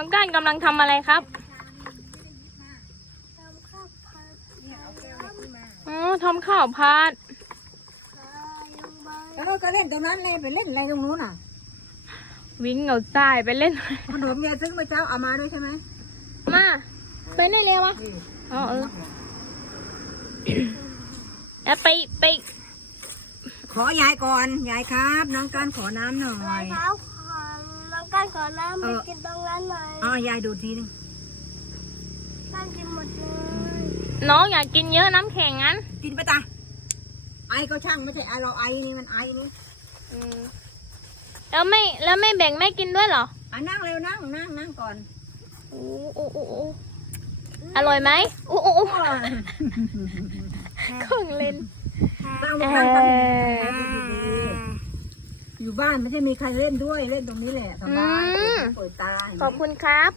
น้องก้านกำลังทำอะไรครับอ๋อทำข้าวผัด แล้วก็เล่นตรงนั้นเลยไปเล่นอะไรตรงนู้นอ่ะ วิ่งเอาทรายไปเล่น ขนมเนี่ยซื้อมาเจ้าเอามาด้วยใช่ไหม มาไปไหนเร็ววะอ๋อแล้วไป ขอยายก่อนยายครับน้องการขอน้ำหน่อย เท้าขอน้องก้านขอน้ำไปกินตรงนั้นหน่อย อ๋อยายดูทีนึง ก้านกินหมดเลย น้องอยากกินเยอะน้ำแข็งงั้น กินไปตาไอก็ช่างไม่ใช่ไอเราไอนี่มันไอนี่ แล้วไม่แบ่งแม่กินด้วยเหรอ นั่งเร็วนั่งก่อน โอ้อร่อยไหมโอ้ของเล่น สร้างบ้านกันอยู่บ้านไม่ใช่มีใครเล่นด้วยเล่นตรงนี้แหละสบายเปิดตา ขอบคุณครับ